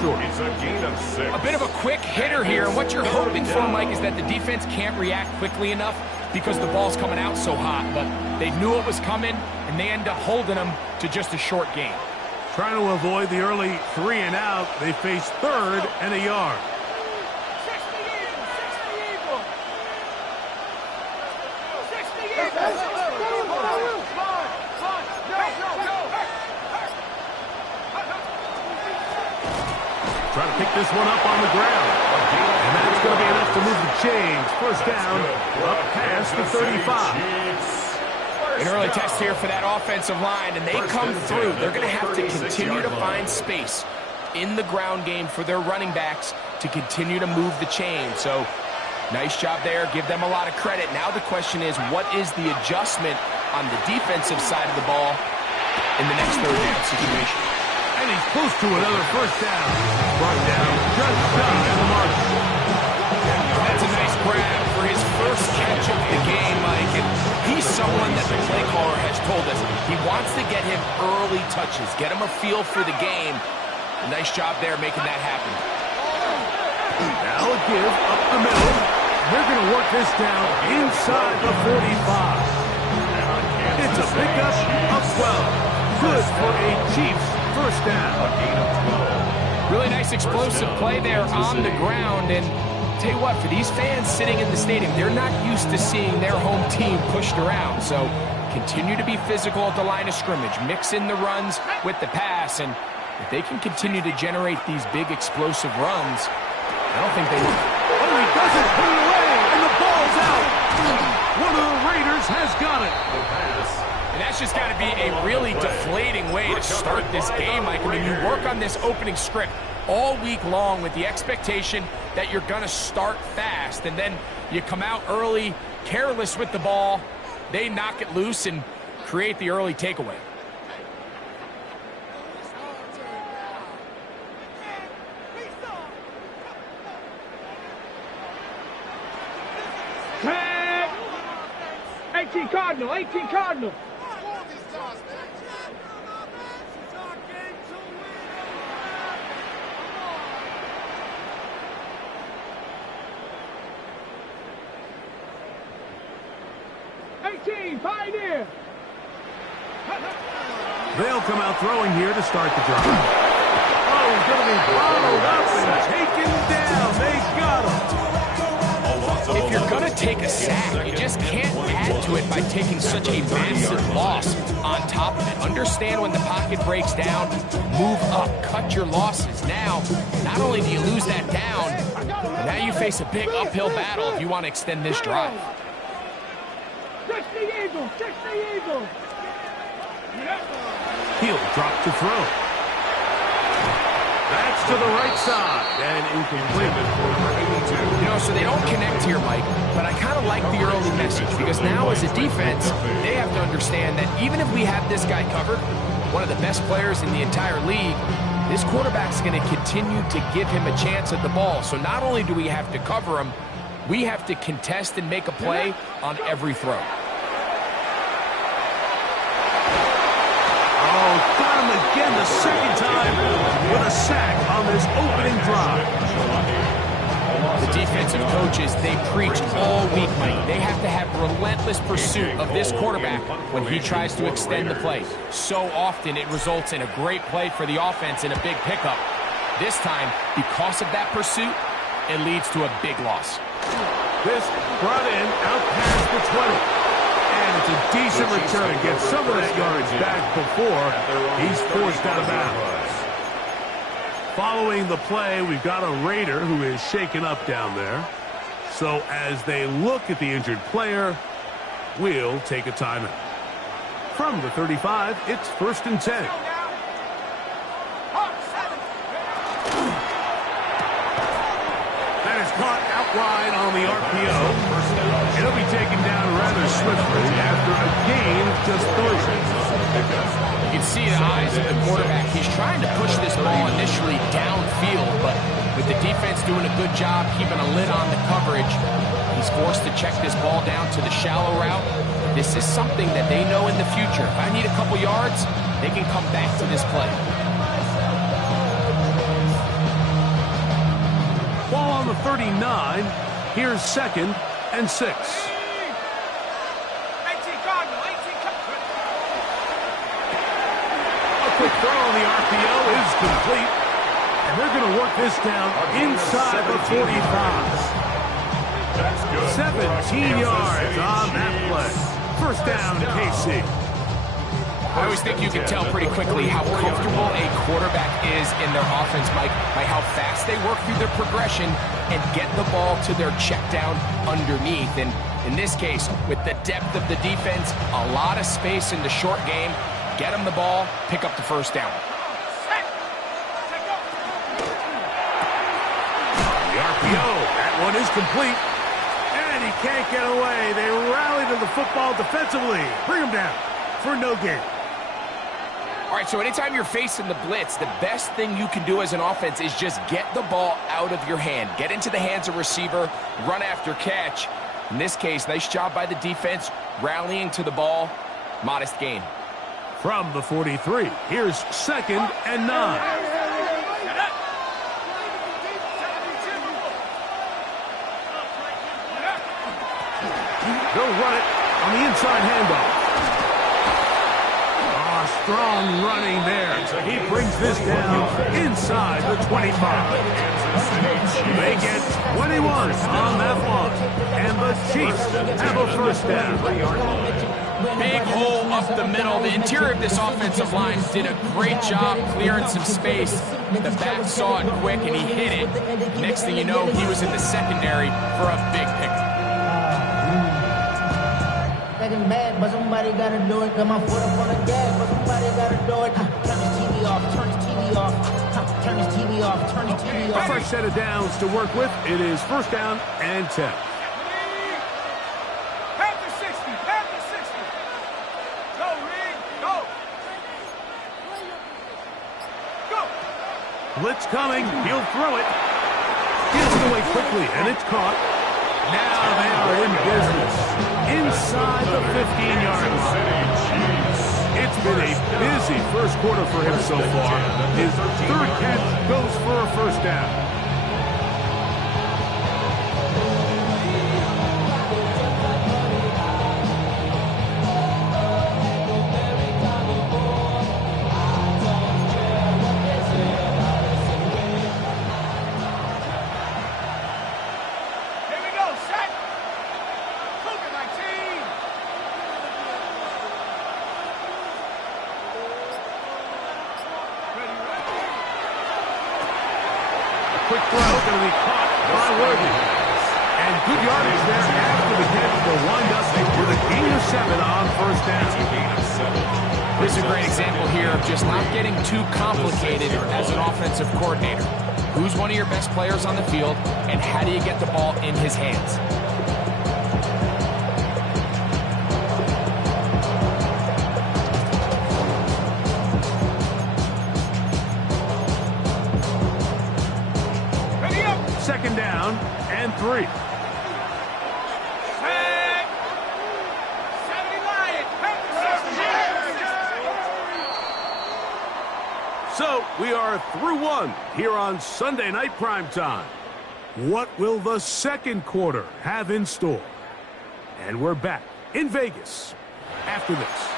short. It's a gain of 6. A bit of a quick hitter here. And what you're hoping for, Mike, is that the defense can't react quickly enough because the ball's coming out so hot. But they knew it was coming, and they end up holding them to just a short gain. Trying to avoid the early 3 and out, they face 3rd and a yard. Trying to pick this one up on the ground. And that's going to be enough to move the chains. First down, up past the 35. An early test here for that offensive line, and they come through. They're going to have to continue to find space in the ground game for their running backs to continue to move the chain. So, nice job there. Give them a lot of credit. Now the question is, what is the adjustment on the defensive side of the ball in the next third down situation? And he's close to another first down. Brought down just shy of the mark. That's a nice grab for his first catch of the game, Mike. And he's someone that the play caller has told us he wants to get him early touches, get him a feel for the game. Nice job there making that happen. Now a give up the middle. They're going to work this down inside the 45. It's a pickup of 12. Good for a Chiefs first down. Really nice explosive play there on the ground. And tell you what, for these fans sitting in the stadium, they're not used to seeing their home team pushed around. So continue to be physical at the line of scrimmage. Mix in the runs with the pass. And if they can continue to generate these big explosive runs, I don't think they will. Oh, he doesn't put it away, and the ball's out. One of the Raiders has got it. And that's just got to be a really deflating way to start this game, Mike. I mean, you work on this opening script all week long with the expectation that you're going to start fast, and then you come out early, careless with the ball. They knock it loose and create the early takeaway. Tag! 18 Cardinal, 18 Cardinal. Pioneer. They'll come out throwing here to start the drive. Oh, he's going to be bottled up and taken down. They got him. If you're going to take a sack, you just can't add to it by taking such a massive loss on top of it. Understand when the pocket breaks down, move up, cut your losses. Now, not only do you lose that down, but now you face a big uphill battle if you want to extend this drive. Touch the Eagle! Touch the Eagle! He'll drop to throw. That's to the right side and incomplete. You know, so they don't connect here, Mike, but I kind of like the early message because now as a defense, they have to understand that even if we have this guy covered, one of the best players in the entire league, this quarterback's going to continue to give him a chance at the ball. So not only do we have to cover him, we have to contest and make a play on every throw. Oh, got him again the second time with a sack on this opening drive. The defensive coaches, they preach all week, Mike. They have to have relentless pursuit of this quarterback when he tries to extend the play. So often it results in a great play for the offense and a big pickup. This time, because of that pursuit, it leads to a big loss. This brought in out past the 20. And it's a decent return. Gets some of that yardage back before he's forced out of bounds. Following the play, we've got a Raider who is shaken up down there. So as they look at the injured player, we'll take a timeout. From the 35, it's 1st and 10. That is caught out wide on the RPO. It'll be taken down rather swiftly after a gain of just 3. You can see the eyes of the quarterback. He's trying to push this ball initially downfield, but with the defense doing a good job keeping a lid on the coverage, he's forced to check this ball down to the shallow route. This is something that they know in the future. If I need a couple yards, they can come back to this play. 39. Here's 2nd and 6. A quick throw on the RPO is complete. And they're going to work this down inside the 45. 17 yards on that play. First down, KC. I always think you can tell pretty quickly how comfortable a quarterback is in their offense, Mike, by how fast they work through their progression and get the ball to their check down underneath. And in this case, with the depth of the defense, a lot of space in the short game, get them the ball, pick up the first down. The RPO, that one is complete. And he can't get away. They rally to the football defensively. Bring him down for no gain. All right, so anytime you're facing the blitz, the best thing you can do as an offense is just get the ball out of your hand. Get into the hands of receiver, run after catch. In this case, nice job by the defense, rallying to the ball. Modest gain. From the 43, here's 2nd and 9. They'll run it on the inside handoff. Strong running there. He brings this down inside the 25. They get 21 on that one. And the Chiefs have a first down. Big hole up the middle. The interior of this offensive line did a great job clearing some space. The back saw it quick and he hit it. Next thing you know, he was in the secondary for a big pickup. Getting bad, but somebody gotta do it. Got my foot up on the gas, but somebody gotta do it. Turn his TV off, turn his TV off. Turn his TV off, turn his TV off. First set of downs to work with. It is first down and 10. Panther 60, Panther 60. Go, Reed, go. Go. Blitz coming. He'll throw it. Gets it away quickly, and it's caught. Now they are in business inside the 15-yard line. It's been a busy first quarter for him so far. His 3rd catch goes for a first down. Quick throw, going to be caught by Worthy. And good yardage there after the catch. They'll wind up with a gain of 7 on first down. This is a great example here of just not getting too complicated as an offensive coordinator. Who's one of your best players on the field, and how do you get the ball in his hands? Second down and 3. So we are through one here on Sunday Night Primetime. What will the second quarter have in store? And we're back in Vegas after this.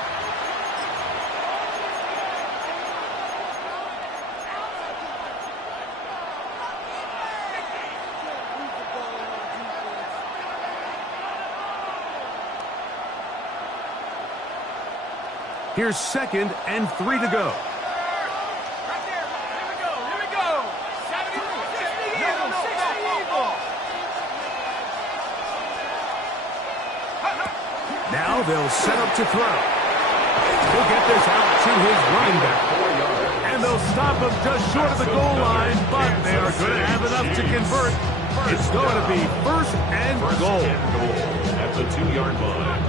Here's 2nd and 3 to go. Right there. Here we go. 60 Eagle, 60 Eagle. Now they'll set up to throw. He'll get this out to his running back. And they'll stop him just short of the goal line, but they are going to have enough to convert. It's going to be 1st and goal. At the 2-yard line.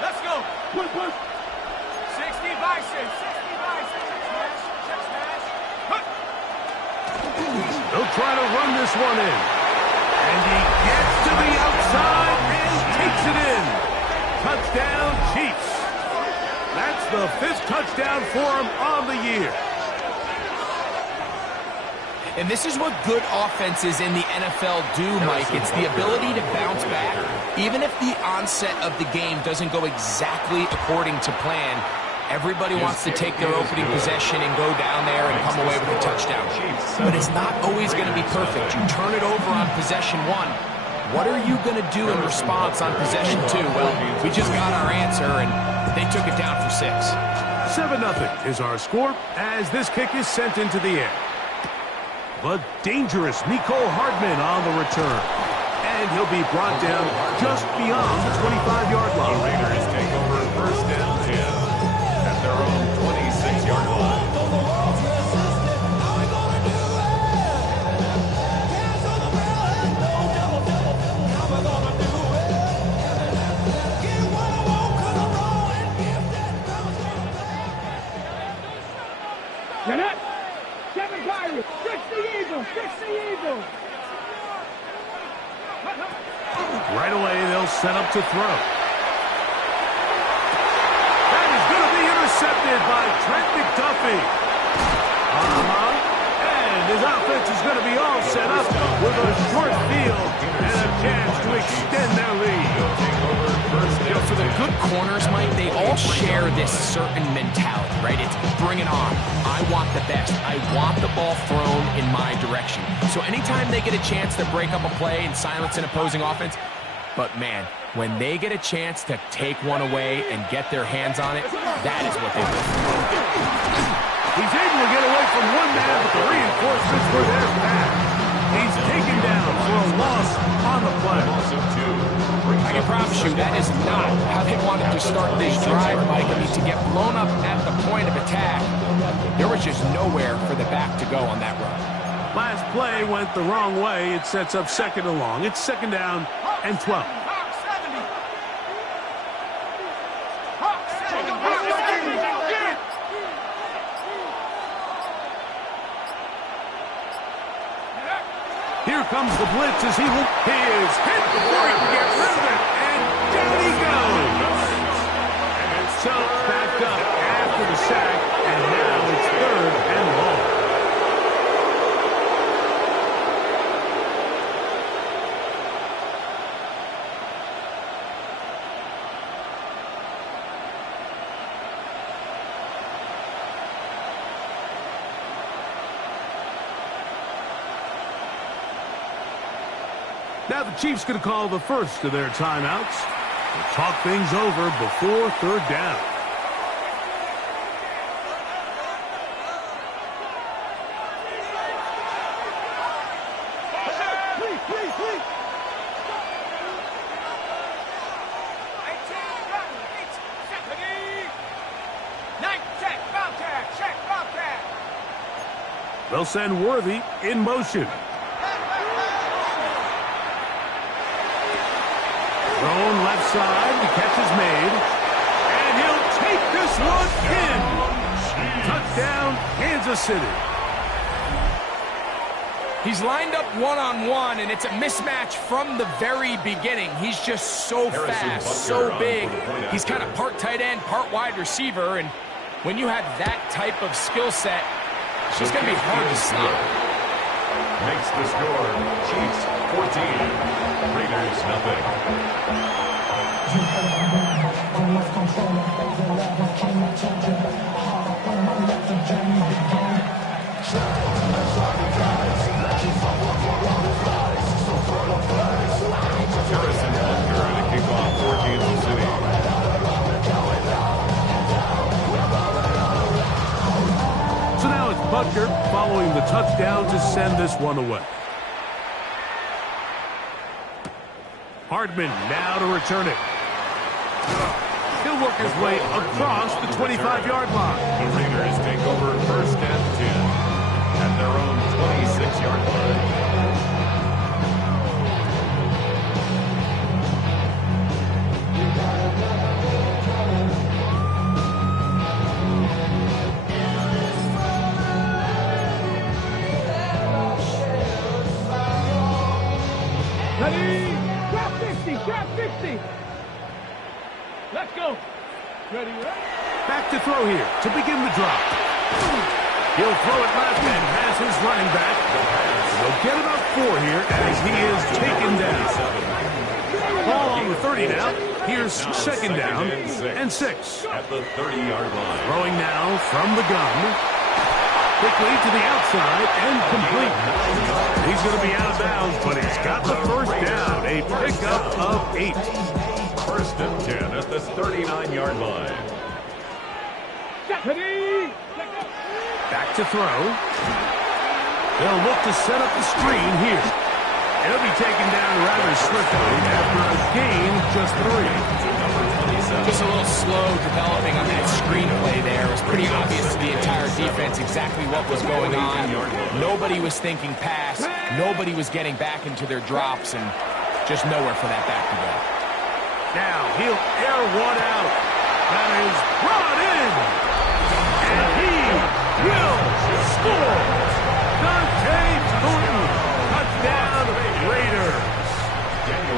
Let's go. 60 bison. 60 bison. Check smash. They'll try to run this one in. And he gets the outside and takes it in. Touchdown, Chiefs. That's the 5th touchdown for him on the year. And this is what good offenses in the NFL do, Mike. It's the ability to bounce back. Even if the onset of the game doesn't go exactly according to plan, everybody wants to take their opening possession and go down there and come away with a touchdown. But it's not always going to be perfect. You turn it over on possession 1. What are you going to do in response on possession 2? Well, we just got our answer, and they took it down for 6. 7-0 is our score as this kick is sent into the air. The dangerous Mecole Hardman on the return. And he'll be brought down just beyond the 25-yard line. The Raiders take over first down 10 at their own 26-yard line. Right away, they'll set up to throw. That is going to be intercepted by Trent McDuffie. And his offense is going to be all set up with a short field and a chance to extend their lead. You know, for the good corners, Mike, they all share this certain mentality, right? It's bring it on. I want the best. I want the ball thrown in my direction. So anytime they get a chance to break up a play and silence an opposing offense, but man, when they get a chance to take one away and get their hands on it, that is what they do. He's able to get away from one man, but the reinforcements were there fast. He's taken down for a loss on the play. I can promise you that is not how they wanted to start this drive, Mike. I mean, to get blown up at the point of attack, there was just nowhere for the back to go on that run. Last play went the wrong way. It sets up 2nd and long. It's 2nd down and 12. Here comes the blitz as he is hit before he can get rid of it. And down he goes. So backed up after the sack, and now it's 3rd and long. Now the Chiefs going to call the first of their timeouts to talk things over before 3rd down. They'll send Worthy in motion. Thrown left side, the catch is made, and he'll take this one in. Touchdown, Kansas City. He's lined up one-on-one, and it's a mismatch from the very beginning. He's just so fast, so big. He's kind of part tight end, part wide receiver, and when you have that type of skill set, it's just going to be hard to stop. Makes the score Chiefs 14, Raiders nothing. Harrison Butker to kick off for Kansas City. So now it's Butker following the touchdown to send this one away. Hardman now to return it. He'll work his way across the 25-yard line. The Raiders take over first and 10 at their own 26-yard line. Ready, go! Trap 60. Let's go. Ready, ready. Back to throw here to begin the drop. He'll throw it left and has his running back. They'll get about 4 here as he is taken down. Ball on the 30 now. Here's second down and 6. At the 30-yard line. Throwing now from the gun. Quickly to the outside and complete. He's going to be out of bounds, but he's got the first down. A pickup of 8. First and 10 at the 39-yard line. Back to throw. They'll look to set up the screen here. It'll be taken down rather swiftly after a gain of just 3. Just a little slow developing on that screenplay there. It was pretty obvious to the entire defense exactly what was going on. Nobody was thinking pass. Nobody was getting back into their drops, and just nowhere for that back to go. Now he'll air one out. That is brought in. And he will score. Dante Thornton. Touchdown Raiders.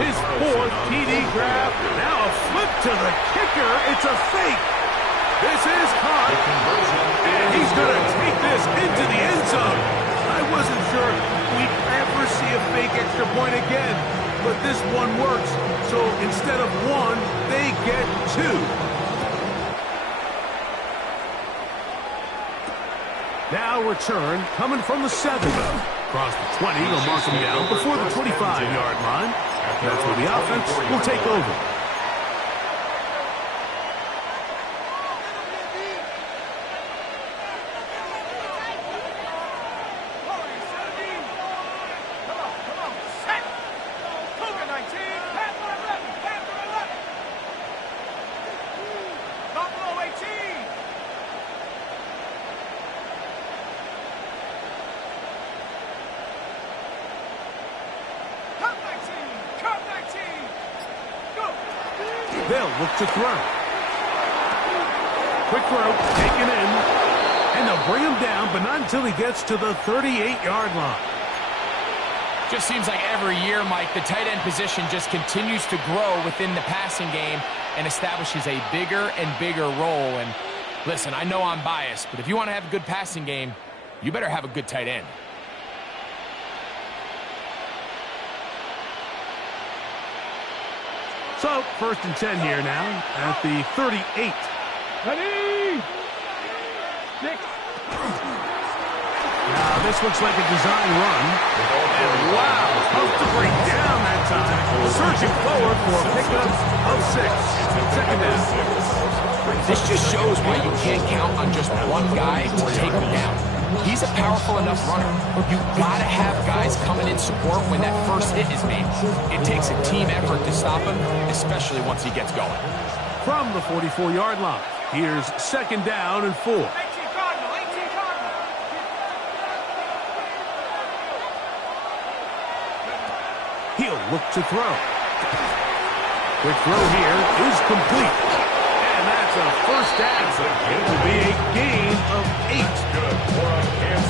His 4th TD grab. Now a flip to the kicker. It's a fake. This is caught. And he's going to take this into the end zone. I wasn't sure we'd ever see a fake extra point again. But this one works. So instead of 1, they get 2. Now return coming from the 7. Across the 20, they'll mark him down before the 25-yard line. That's where the offense will take over. They'll look to throw. Quick throw, taken in. And they'll bring him down, but not until he gets to the 38-yard line. Just seems like every year, Mike, the tight end position just continues to grow within the passing game and establishes a bigger and bigger role. And listen, I know I'm biased, but if you want to have a good passing game, you better have a good tight end. So, first and 10 here now at the 38. Ready? 6. Now, this looks like a design run. And wow, tough to break down that time. Searching forward for a pickup of 6. Second down. This just shows why you can't count on just one guy to take him down. He's a powerful enough runner. You've got to have guys coming in support when that first hit is made. It takes a team effort to stop him, especially once he gets going. From the 44-yard line, here's second down and 4. 18 Cardinal, 18 Cardinal. He'll look to throw. Quick throw here is complete. And that's a first down. It will be a gain of 8.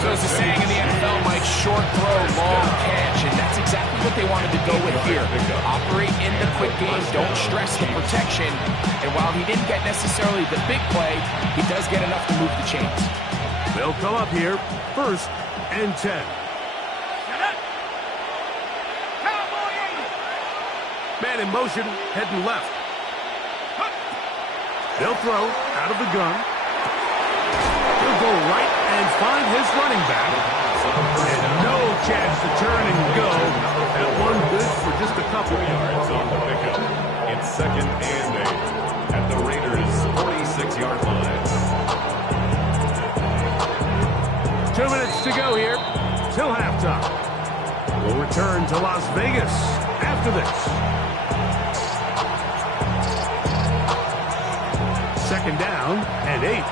So as the saying in the NFL, Mike, short throw, long catch, and that's exactly what they wanted to go with here. Operate in the quick game, don't stress the protection, and while he didn't get necessarily the big play, he does get enough to move the chains. They'll come up here, first and 10. Man in motion, heading left. They'll throw out of the gun. He'll go right and find his running back. And no chance to turn and go. That one good for just a couple yards on the pickup. It's second and 8 at the Raiders' 46-yard line. 2 minutes to go here till halftime. We'll return to Las Vegas after this. Second down and 8.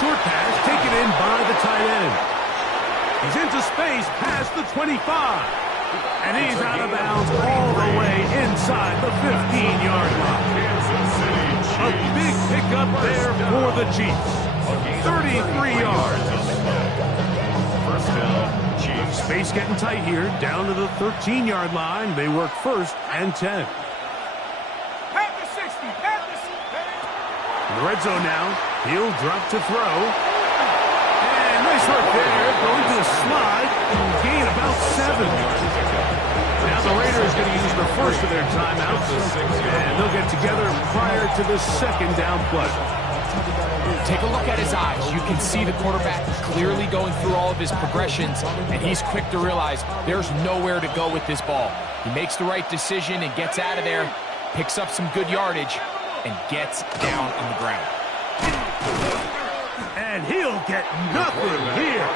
Short pass taken in by the tight end. He's into space past the 25. And he's out of bounds all the way inside the 15-yard line. A big pickup there for the Chiefs. 33 yards. First down, Chiefs. Space getting tight here. Down to the 13-yard line. They work first and 10. In the red zone now. He'll drop to throw. And nice work there. Going to a slide. Gain about 7. Now the Raiders going to use the first of their timeouts. And they'll get together prior to the second down play. Take a look at his eyes. You can see the quarterback clearly going through all of his progressions, and he's quick to realize there's nowhere to go with this ball. He makes the right decision and gets out of there, picks up some good yardage, and gets down on the ground. And he'll get nothing here.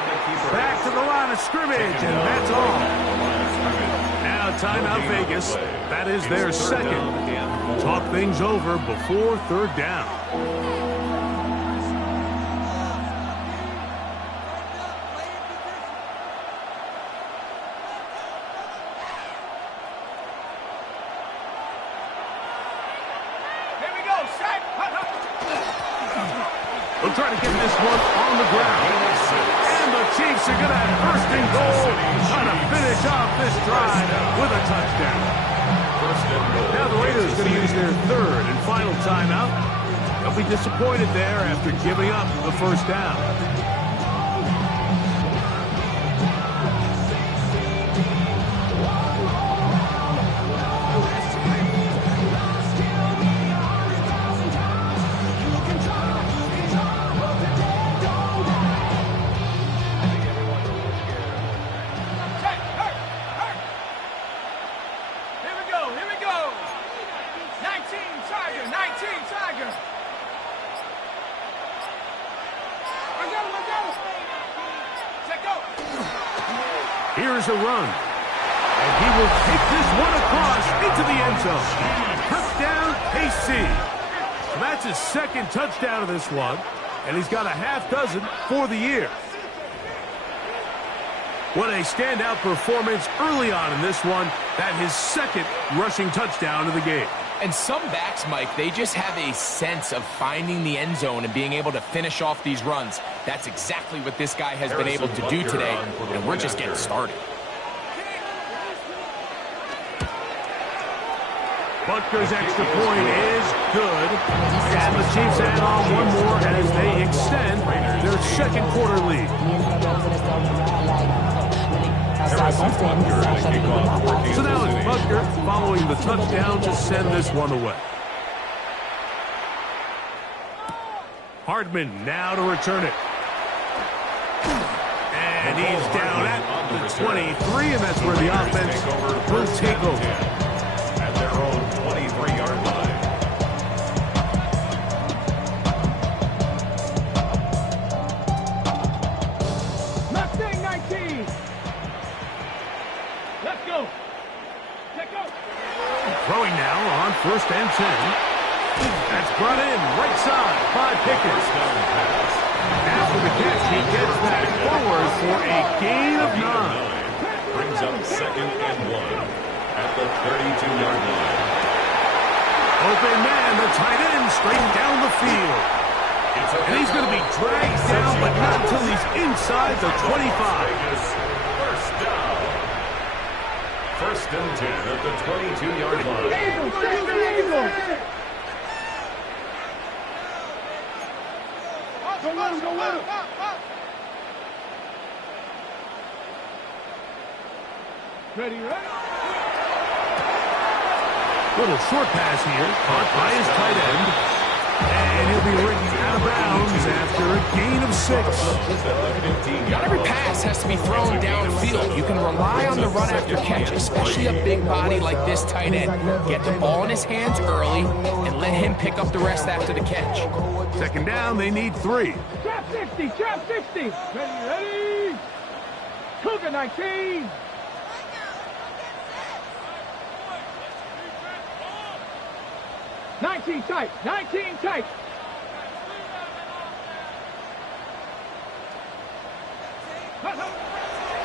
Back to the line of scrimmage, and that's all. Now timeout Vegas. That is their second. Talk things over before third down. They'll try to get this one on the ground. And the Chiefs are going to have first and goal. Trying to finish off this drive with a touchdown. Now the Raiders are going to use their third and final timeout. They'll be disappointed there after giving up the first down. Here's a run. And he will take this one across into the end zone. Touchdown, KC. So that's his second touchdown of this one. And he's got a half dozen for the year. What a standout performance early on in this one. That his second rushing touchdown of the game. And some backs, Mike, they just have a sense of finding the end zone and being able to finish off these runs. That's exactly what this guy has been able to do today, and we're just getting started. Butker's extra point is good. And the Chiefs add on one more as they extend their second quarter lead. So now it's Butker following the touchdown to send this one away. Hardman now to return it. And he's down at the 23, and that's where the offense will take over. At their own 23-yard line. Mustang 19. Let's go. Let's go. Throwing now on first and 10. That's brought in right side by Pickens. After the catch, he gets that forward for a gain of 9. Brings up second and 1 at the 32-yard line. Open man, the tight end, straight down the field. And he's going to be dragged down, but not until he's inside the 25. First down. First and 10 at the 22-yard line. Go let him, go let him. Ready, ready? Little short pass here, caught by his tight end. And he'll be written out of bounds after a gain of 6. Not every pass has to be thrown downfield. You can rely on the run after catch, especially a big body like this tight end. Get the ball in his hands early and let him pick up the rest after the catch. Second down, they need 3. Trap 60, trap 60. Ready, ready. Cougar 19. Nineteen tight, 19 tight.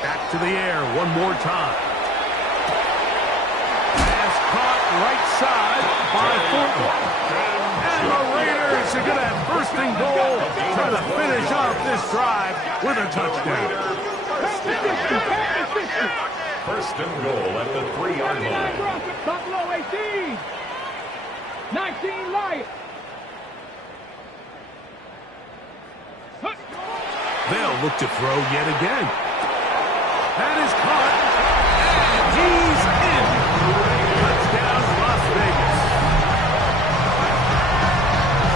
Back to the air one more time. right side by Fulton. And the Raiders are going to have first and goal, trying to finish off this drive with a touchdown. First and goal at the 3-yard line. Buffalo 18. 19 Lions. They'll look to throw yet again. That is caught. And he's in. Touchdown, Las Vegas.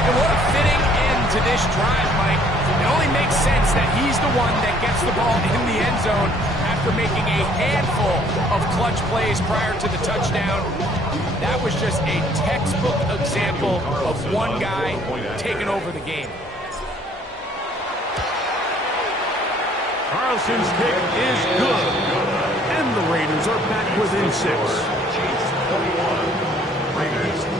And what a fitting end to this drive, Mike. It only makes sense that he's the one that gets the ball in the end zone after making a handful of clutch plays prior to the touchdown. That was just a textbook example of one guy taking over the game. Carlson's kick is good. And the Raiders are back within 6. Chiefs 21. Raiders 15.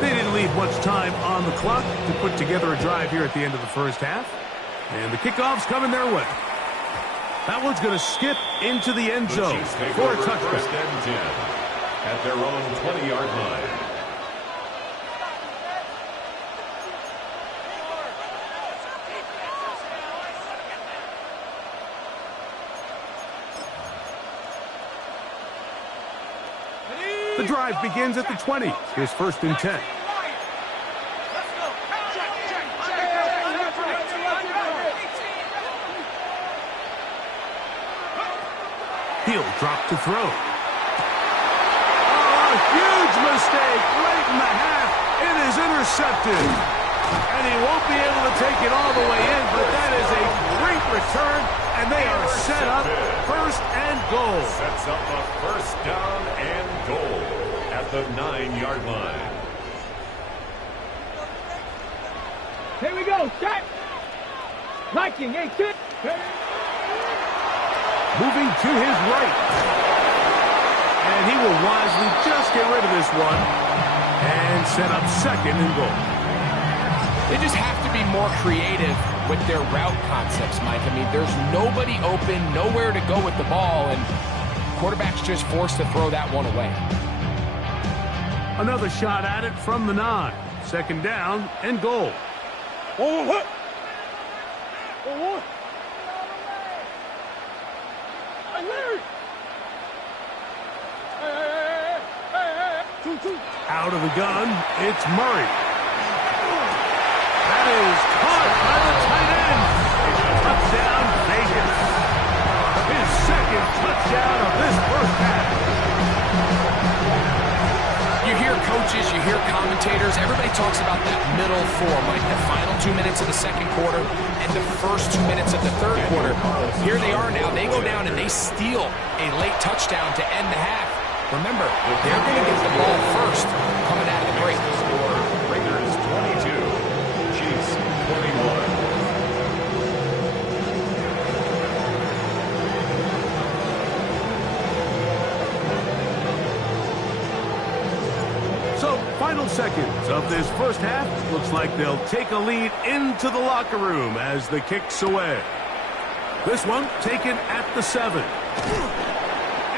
They didn't leave much time on the clock to put together a drive here at the end of the first half. And the kickoff's coming their way. That one's going to skip into the end zone for a touchdown. First and 10 at their own 20-yard line. The drive begins at the 20. Here's first and 10. He'll drop to throw. Oh, a huge mistake late in the half. It is intercepted. And he won't be able to take it all the way in, but that is a great return, and they are set up first and goal. Sets up a first down and goal at the 9-yard line. Here we go, set. Liking, 18. Moving to his right. And he will wisely just get rid of this one and set up second and goal. They just have to be more creative with their route concepts, Mike. I mean, there's nobody open, nowhere to go with the ball, and quarterback's just forced to throw that one away. Another shot at it from the 9. Second down and goal. Out of the gun, it's Murray. That is caught by the tight end. Touchdown, Vegas. His second touchdown of this first half. You hear coaches, you hear commentators, everybody talks about that middle four, like the final 2 minutes of the second quarter and the first 2 minutes of the third quarter. Here they are now. They go down and they steal a late touchdown to end the half. Remember, they're going to get the ball first coming out of the break. Score, Raiders 22, Chiefs 21. So, final seconds of this first half. Looks like they'll take a lead into the locker room as the kick's away. This one taken at the 7.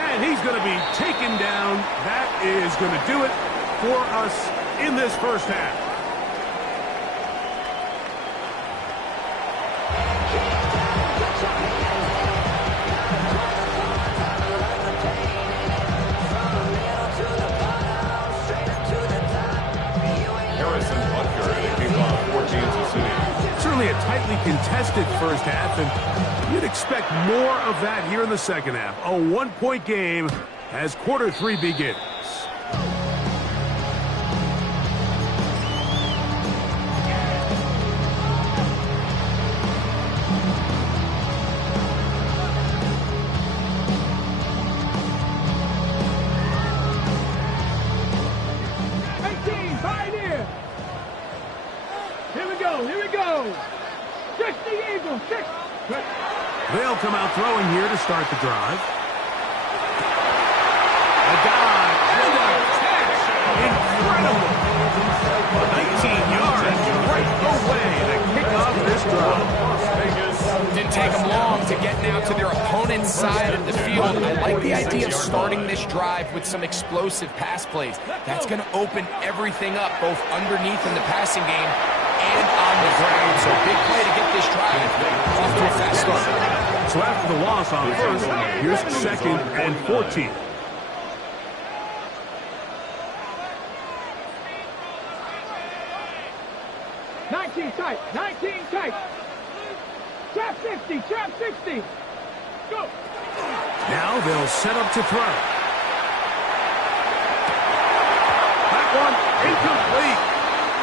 And he's going to be taken down. That is going to do it for us in this first half. Certainly a tightly contested first half, and you'd expect more of that here in the second half. A 1-point game as quarter 3 begins. They'll come out throwing here to start the drive. A dive and a catch. Incredible. 19 yards right away. The kickoff to this drive. Didn't take them long to get now to their opponent's side of the field. I like the idea of starting this drive with some explosive pass plays. That's going to open everything up, both underneath in the passing game and on the ground. So big play to get this drive off to a fast start. So after the loss on first, here's 2nd and 14. Tight, 19 tight. Trap 60, trap 60. Go. Now they'll set up to throw. That one incomplete.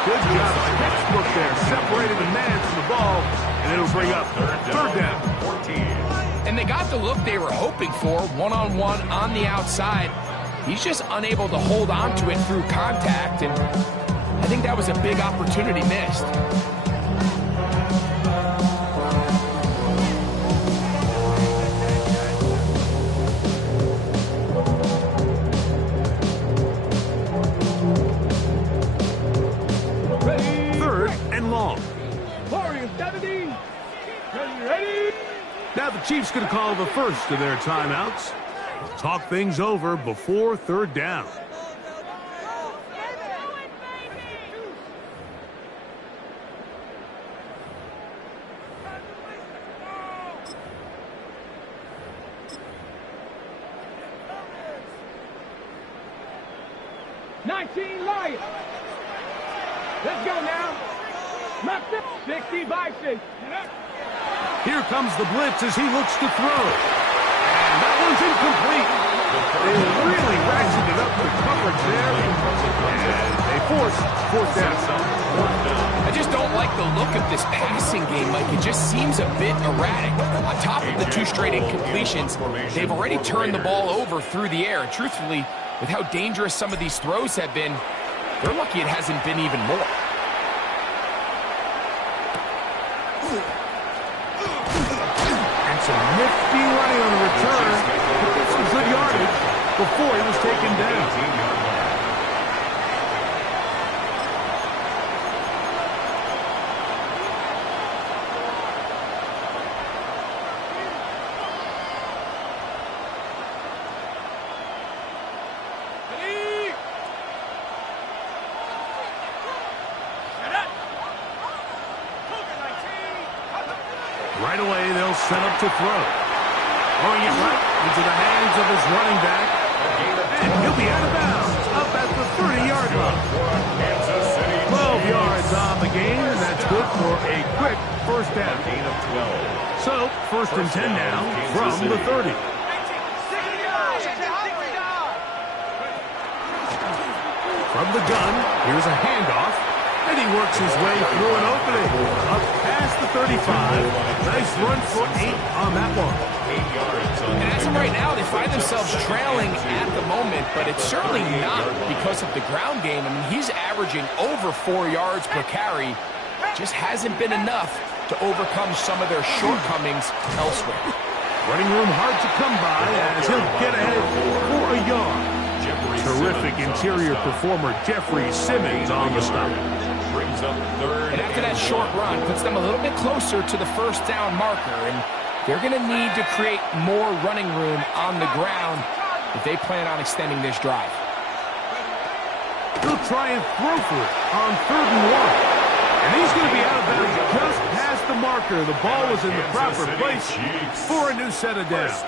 Good job. Textbook there. Separated the man from the ball, and it'll bring up third down. 14. And they got the look they were hoping for, one-on-one on the outside. He's just unable to hold on to it through contact, and I think that was a big opportunity missed. Now the Chiefs going to call the first of their timeouts. Talk things over before third down. Lions. Let's go now. Left it. 60 by 6. Here comes the blitz as he looks to throw. And that one's incomplete. They really ratcheted up the coverage there. And they force fourth down. I just don't like the look of this passing game, Mike. It just seems a bit erratic. On top of the 2 straight incompletions, they've already turned the ball over through the air. And truthfully, with how dangerous some of these throws have been, they're lucky it hasn't been even more. And some nifty running on the return. He gets some good yardage before he was taken down. Right away, they'll set up to throw. Throwing it right into the hands of his running back. And he'll be out of bounds up at the 30-yard line. 12 yards on the game, and that's good for a quick first down. So, first and 10 now from the 30. From the gun, here's a handoff. And he works his way through an opening. Up past the 35. Nice run for 8 on that one. 8 yards. And as of right now, they find themselves trailing at the moment, but it's certainly not because of the ground game. I mean, he's averaging over 4 yards per carry. Just hasn't been enough to overcome some of their shortcomings elsewhere. Running room hard to come by as he'll get ahead for a yard. Terrific interior performer Jeffrey Simmons on the stop. And after that short run, puts them a little bit closer to the first down marker, and they're going to need to create more running room on the ground if they plan on extending this drive. He'll try and throw for it on 3rd and 1. And he's going to be out of bounds just past the marker. The ball was in the proper place for a new set of downs.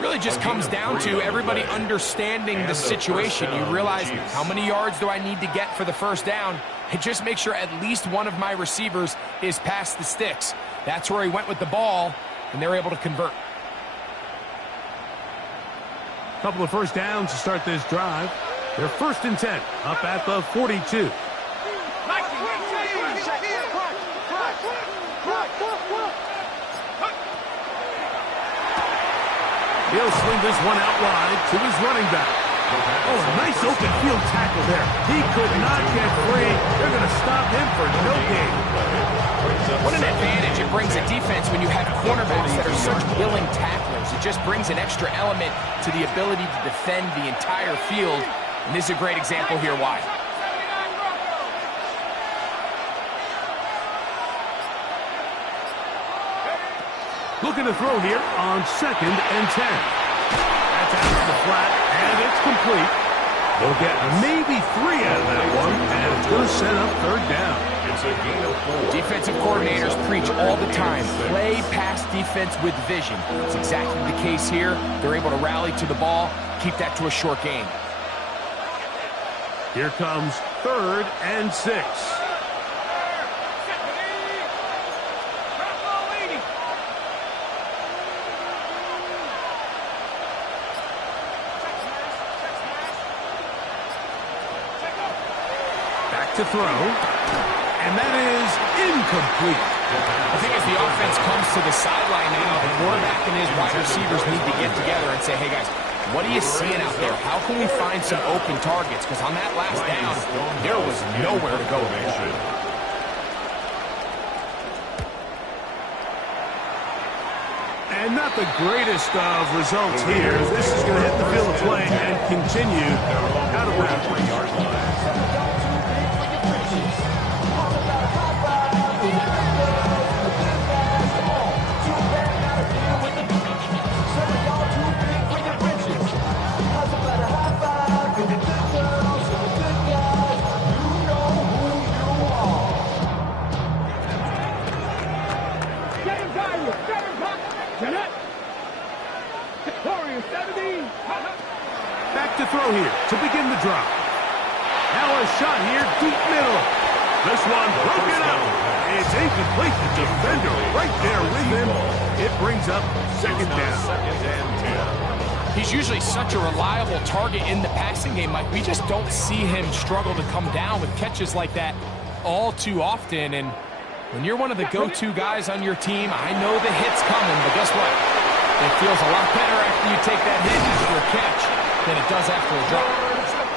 Really just comes down to everybody understanding the situation. You realize, how many yards do I need to get for the first down? And just make sure at least one of my receivers is past the sticks. That's where he went with the ball, and they're able to convert. Couple of first downs to start this drive. They're 1st and 10, up at the 42. He'll swing this one out wide to his running back. Oh, a nice open field tackle there. He could not get free. They're going to stop him for no gain. What an advantage it brings a defense when you have cornerbacks that are such willing tacklers. It just brings an extra element to the ability to defend the entire field. And this is a great example here why. Looking to throw here on 2nd and 10. That's out of the flat, and it's complete. They'll get maybe 3 out of that one, and it's going to set up 3rd down. It's a gain of 4. Defensive coordinators preach all the time, play pass defense with vision. It's exactly the case here. They're able to rally to the ball, keep that to a short gain. Here comes 3rd and 6. To throw, and that is incomplete. I think as the offense comes to the sideline now, the quarterback and his wide receivers need to get together and say, hey guys, what are you seeing out there? How can we find some open targets? Because on that last down, there was nowhere to go. And not the greatest of results here. This is going to hit the field of play and continue out of bounds. Back to throw here to begin the drop. Now a shot here, deep middle. This one broken up. It's incomplete. The defender right there with him. It brings up 2nd down. 2nd and 10. He's usually such a reliable target in the passing game, Mike. We just don't see him struggle to come down with catches like that all too often. And when you're one of the go-to guys on your team, I know the hit's coming, but guess what? It feels a lot better after you take that hit after a catch than it does after a drop.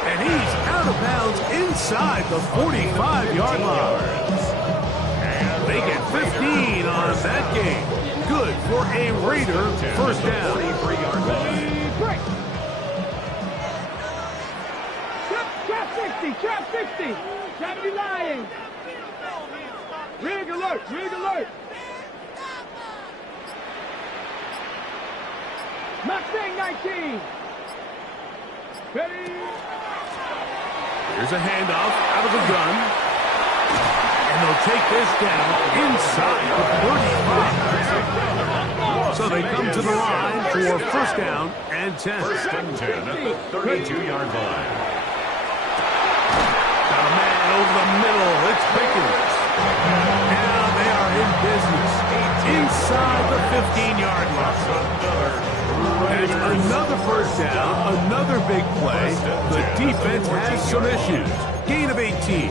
And he's out of bounds inside the 45-yard line. They get 15 on that game. Good for a Raider 1st down. 43-yard line. Trap 60. Trap be lying. Rig alert. Mustang 19. Ready. Here's a handoff out of the gun. And they'll take this down inside the 35. So they come to the line for 1st down and 10. 1st and 10 at the 32-yard line. Got a man over the middle. It's Pickens. Now they are in business inside the 15-yard line. And another 1st down, another big play. The defense has some issues. Gain of 18.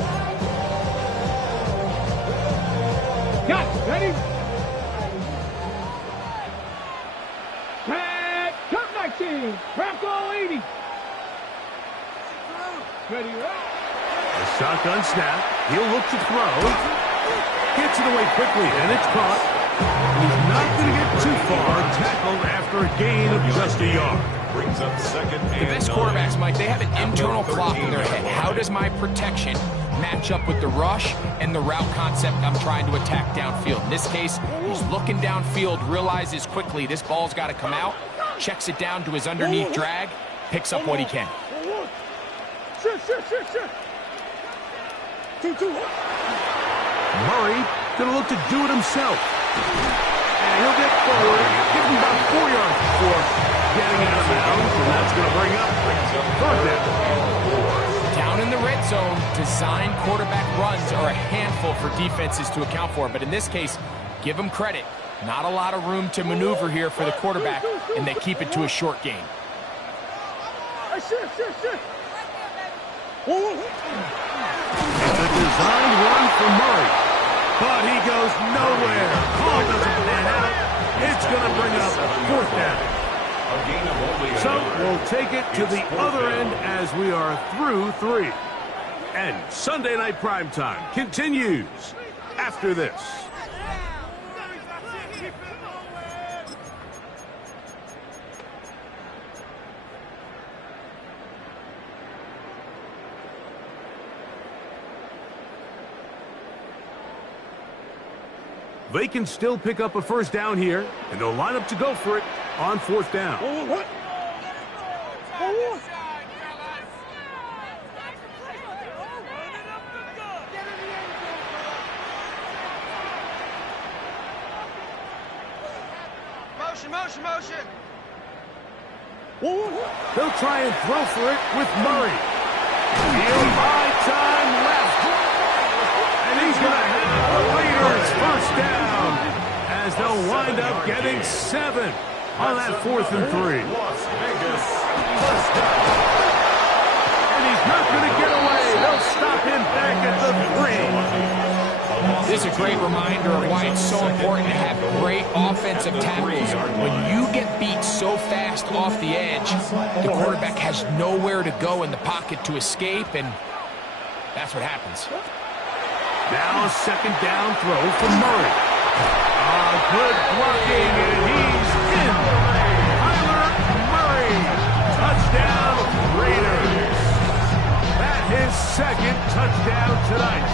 Got it. Ready? Cut 19. Bronco 80. Ready, right? A shotgun snap. He'll look to throw. Gets it away quickly, and it's caught. He's not going to get too far. Tackled after a gain of just a yard. Brings up 2nd and 9. The best quarterbacks, Mike, they have an internal clock in their head. How does my protection match up with the rush and the route concept I'm trying to attack downfield? In this case, he's looking downfield, realizes quickly this ball's got to come out, checks it down to his underneath drag, picks up what he can. Sure. 2-2. Murray going to look to do it himself. And he'll get forward, give him about 4 yards before getting out of bounds, and that's going to bring up 3rd down. Down in the red zone, design quarterback runs are a handful for defenses to account for. But in this case, give them credit. Not a lot of room to maneuver here for the quarterback, and they keep it to a short gain. Sure. It's a designed run for Murray, but he goes nowhere. Ball doesn't pan out. It's going to bring up 4th down. So we'll take it to the other end as we are through 3. And Sunday Night Primetime continues after this. They can still pick up a first down here, and they'll line up to go for it on fourth down. Motion. They'll try and throw for it with Murray. Field high time left. And he's going to have the Raiders first down as they'll wind up getting 7 on that 4th and 3. Las Vegas first down. And he's not going to get away. They'll stop him back at the 3. This is a great reminder of why it's so important to have great offensive tackles. When you get beat so fast off the edge, the quarterback has nowhere to go in the pocket to escape, and that's what happens. Now a second down throw from Murray. Good blocking, and he's in. Kyler Murray. Touchdown, Raiders. That's his second touchdown tonight.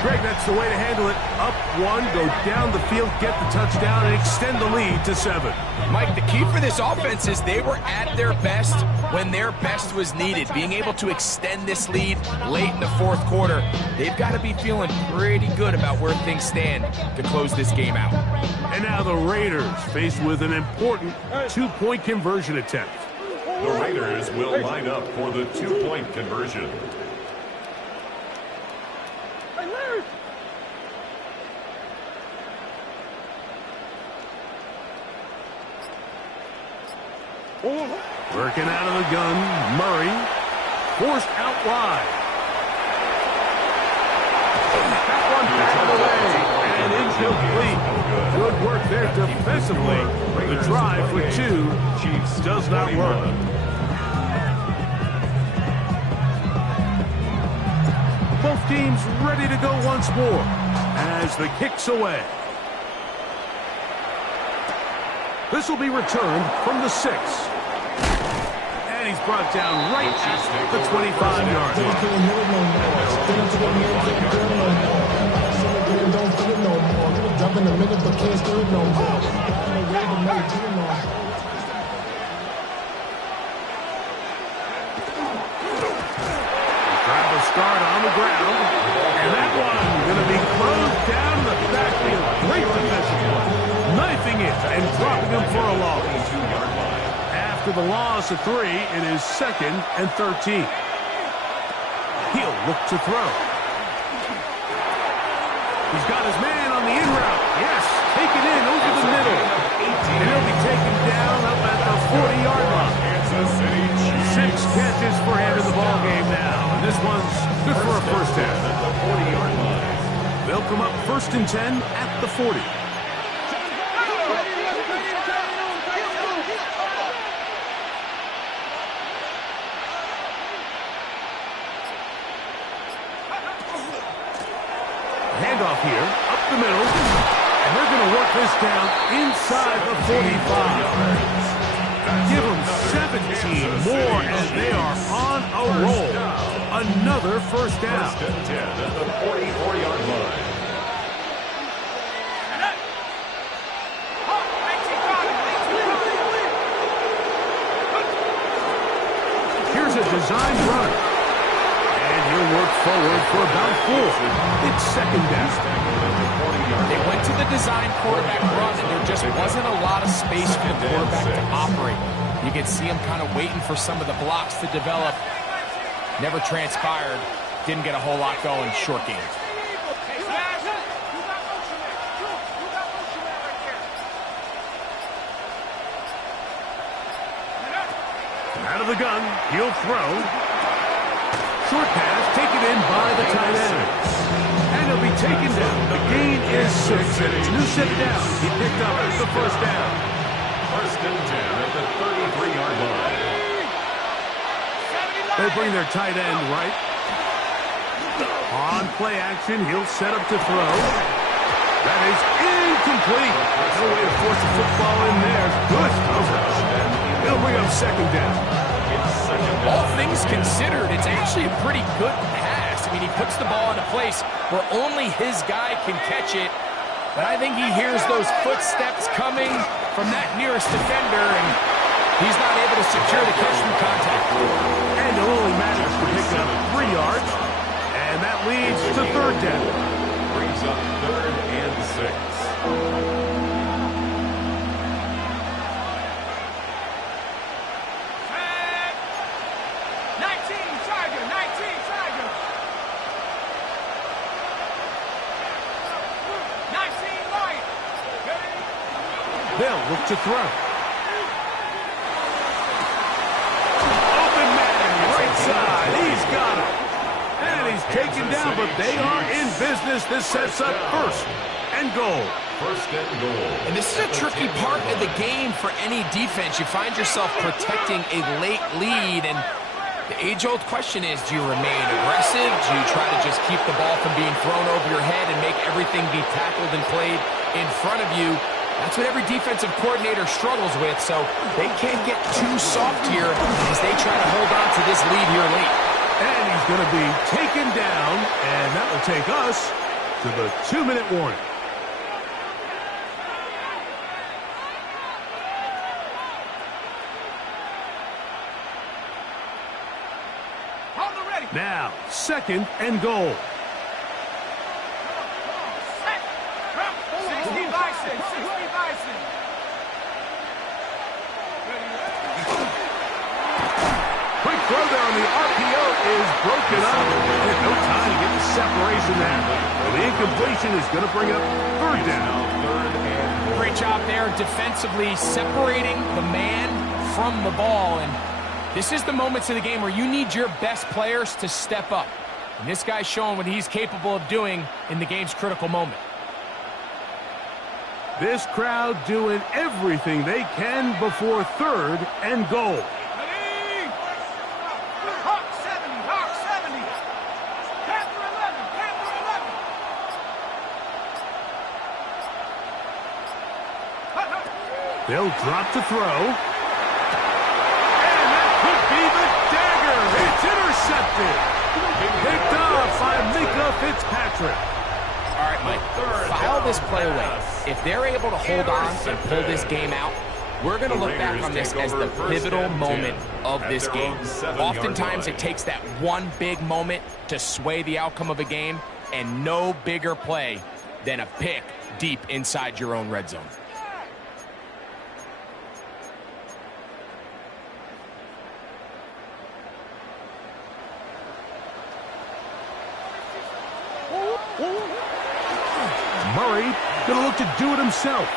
Greg, that's the way to handle it. Up 1, go down the field, get the touchdown, and extend the lead to 7. Mike, the key for this offense is they were at their best when their best was needed. Being able to extend this lead late in the 4th quarter, they've got to be feeling pretty good about where things stand to close this game out. And now the Raiders faced with an important 2-point conversion attempt. The Raiders will line up for the 2-point conversion. Working out of the gun, Murray forced out wide. That one back away and incomplete. Good work there defensively. The drive for 2 Chiefs does not work. Both teams ready to go once more as the kick's away. This will be returned from the 6. And he's brought down right at the 25-yard Grab a start on the ground. And that one going to be closed down the backfield. Great defensive play. Knifing it and dropping him for a loss. After the loss of 3, it is 2nd and 13. He'll look to throw. He's got his man on the in route. Yes, take it in over the middle. And he'll be taken down up at the 40-yard line. 6 catches for him in the ballgame now. And this one's good for a first down. They'll come up 1st and 10 at the 40. Handoff here, up the middle, and they're going to work this down inside the 45. Give them 17 more, and they are on a roll. Another first down. 1st and 10 at the 44-yard line. Here's a designed run. And he'll work forward for about 4. It's 2nd down. They went to the design quarterback run, and there just wasn't a lot of space for the quarterback to operate. You could see him kind of waiting for some of the blocks to develop. Never transpired. Didn't get a whole lot going. Short game. Out of the gun, he'll throw. Short pass taken in by the tight end. And he'll be taken down. The gain is 6, and it's Newsome down. He picked up the first down. 1st and 10 at the 33-yard line. They bring their tight end right. On play action, he'll set up to throw. That is incomplete. No way to force the football in there. Good coverage. He'll bring up 2nd down. All things considered, it's actually a pretty good pass. I mean, he puts the ball in a place where only his guy can catch it. But I think he hears those footsteps coming from that nearest defender, and he's not able to secure the catch from contact. And it only matters to pick up 3 yards, and that leads to third down. Brings up 3rd and 6. They'll look to throw. Open man, right side. He's got it. And he's taken down, but they are in business. This sets up 1st and goal. 1st and goal. And this is a tricky part of the game for any defense. You find yourself protecting a late lead, and the age-old question is, do you remain aggressive? Do you try to just keep the ball from being thrown over your head and make everything be tackled and played in front of you? That's what every defensive coordinator struggles with, so they can't get too soft here as they try to hold on to this lead here late. And he's going to be taken down, and that will take us to the 2-minute warning. Now, 2nd and goal. 60 Bison, 60 Bison. Quick throw there on the RPO is broken up. And no time to get the separation there. Well, the incompletion is going to bring up 3rd down. 3rd and 4. Great job there defensively separating the man from the ball. And this is the moments of the game where you need your best players to step up. And this guy's showing what he's capable of doing in the game's critical moment. This crowd doing everything they can before 3rd and goal. Hawk 70, Hawk 70. Panther 11, Panther 11. They'll drop to throw. And that could be the dagger. It's intercepted. Picked off by Mika Fitzpatrick. All right, Mike, file this play away. If they're able to hold on and pull this game out, we're going to look back on this as the pivotal moment of this game. Oftentimes, it takes that one big moment to sway the outcome of a game, and no bigger play than a pick deep inside your own red zone. Murray going to look to do it himself.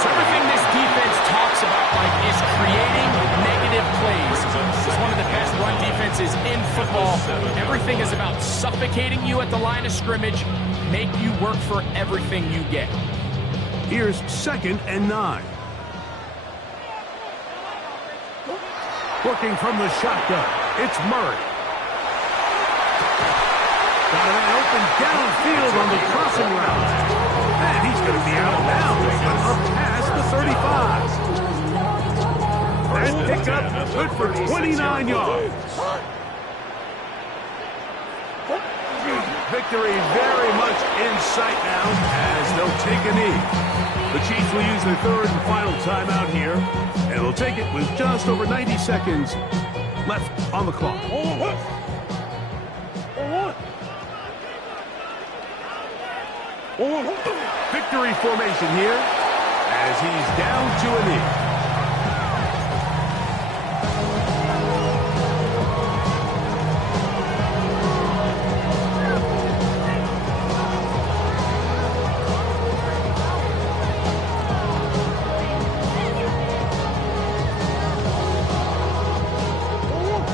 So everything this defense talks about, Mike, is creating negative plays. It's one of the best run defenses in football. Everything is about suffocating you at the line of scrimmage, make you work for everything you get. Here's 2nd and 9. Working from the shotgun, it's Murray. Got a man open downfield on the crossing route. And he's going to be out of bounds, but up past the 35. That pickup good for 29 yards. Victory very much in sight now as they'll take a knee. The Chiefs will use their 3rd and final timeout here, and they'll take it with just over 90 seconds left on the clock. Victory formation here as he's down to a knee.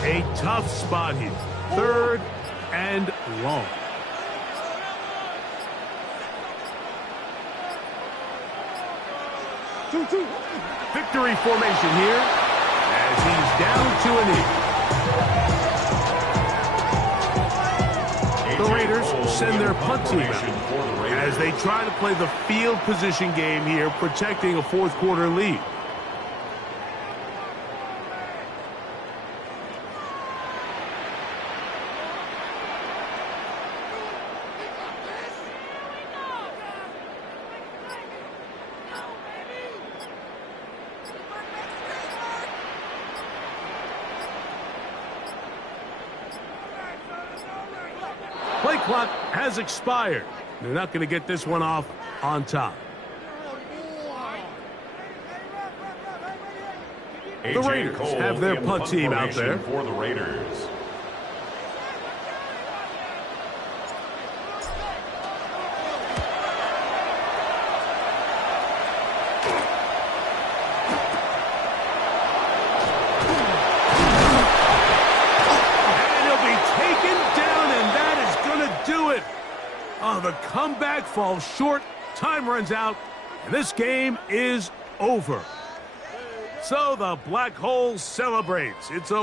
A tough spot here. 3rd and long. Victory formation here as he's down to a knee. The Raiders send their punt team out as they try to play the field position game here, protecting a 4th quarter lead. clock has expired. They're not going to get this one off on top. The Raiders have their punt team out there. For the Raiders. Oh, the comeback falls short. Time runs out, and this game is over. So the Black Hole celebrates. It's a